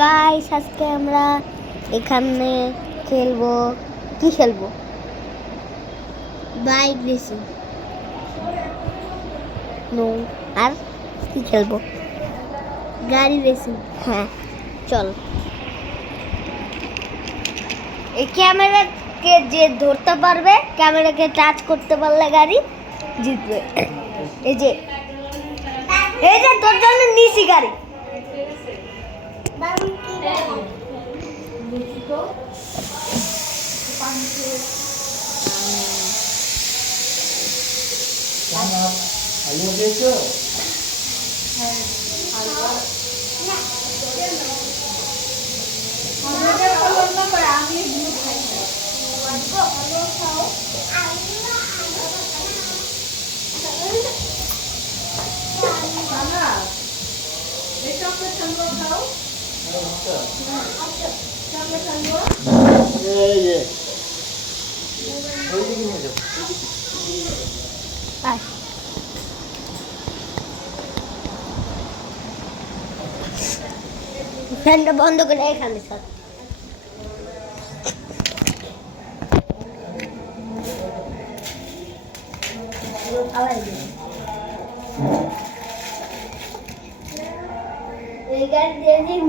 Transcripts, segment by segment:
guys আজকে আমরা এখানে খেলবো কি খেলবো বাইক রেসিং নো আর কি খেলবো গাড়ি রেসিং হ্যাঁ চল এই ক্যামেরাকে যে ধরতে পারবে ক্যামেরাকে টাচ করতে পারলে গাড়ি জিতবে এই যে তোর জন্য নিছি গাড়ি ফ্যানটা বন্ধ করে এখানে স্যার এই গাড়ি দিয়ে দিন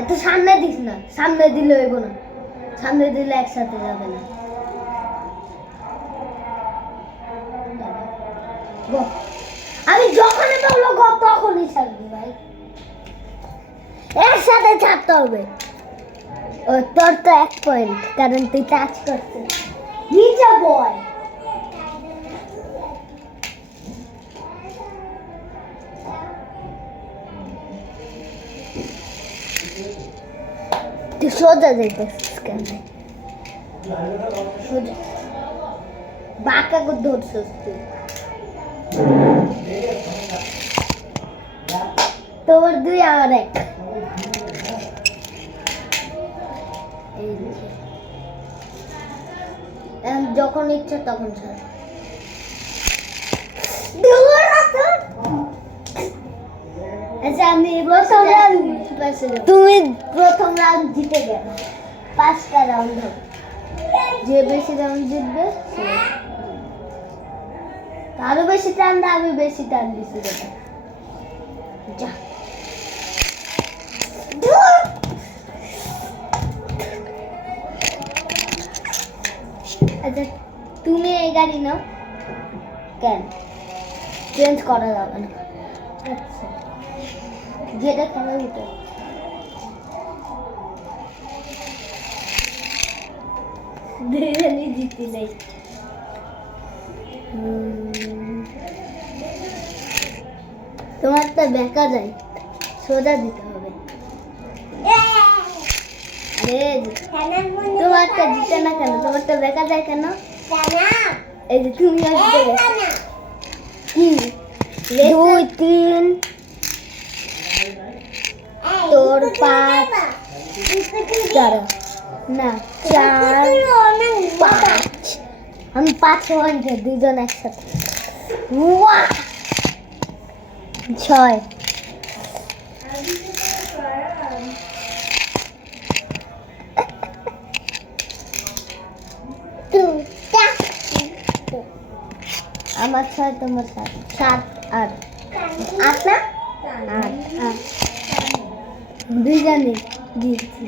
এত সামনে দিস না সামনে দিলে হইব না সামনে দিলে একসাথে যাবে না আমি যখন বলবো গো তখনই ছাড়বি ভাই একসাথে ছাড়তে হবে ও তোর তো 1 পয়েন্ট কারণ তুই টাচ করছিস নিচে বয় তুই সোজা যাইতেছিস কেন সোজা বাঁকা করে ধরছিস তুই তোর 2 আমার 1 যখন ইচ্ছা তখন ছাড় আচ্ছা আমি তুমি প্রথম রাউন্ড জিতে গেলে 5টা রাউন্ড হবে যে বেশি রাউন্ড জিতবে আরো বেশি টান দা আমি বেশি টান দিছি যা আচ্ছা তুমি এই গাড়ি নাও কেন চেঞ্জ করা যাবে না আচ্ছা যেটা খেলা উঠে জিতি নেই তোমার তো বেকা যায় সোজা দিতে হবে তোমারটা জিতে না কেন তোমারটা বেকা যায় কেন এই যে তুমি কি 2 3 তোর 5 না 4 5 আমি 5 পয়েন্টে দুজন একসাথে 6 আমার 6 তোমার 7 8 না 8 দুইজনে জিতছি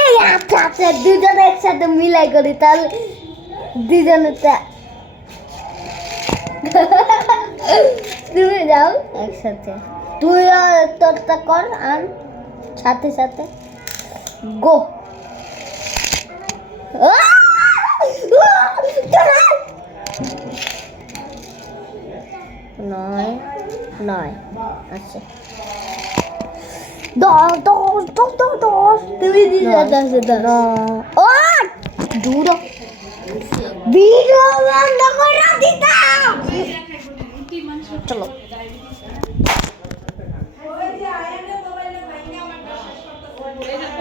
এই আচ্ছা দুজনে একসাথে মিলাই করি তাহলে দুজনেরটা তুমি যাও একসাথে তুই তোরটা কর আর সাথে সাথে গো 9 9 আচ্ছা 10 দশ তুমি দিলে 10 ও দূর ভিডিও বন্ধ করে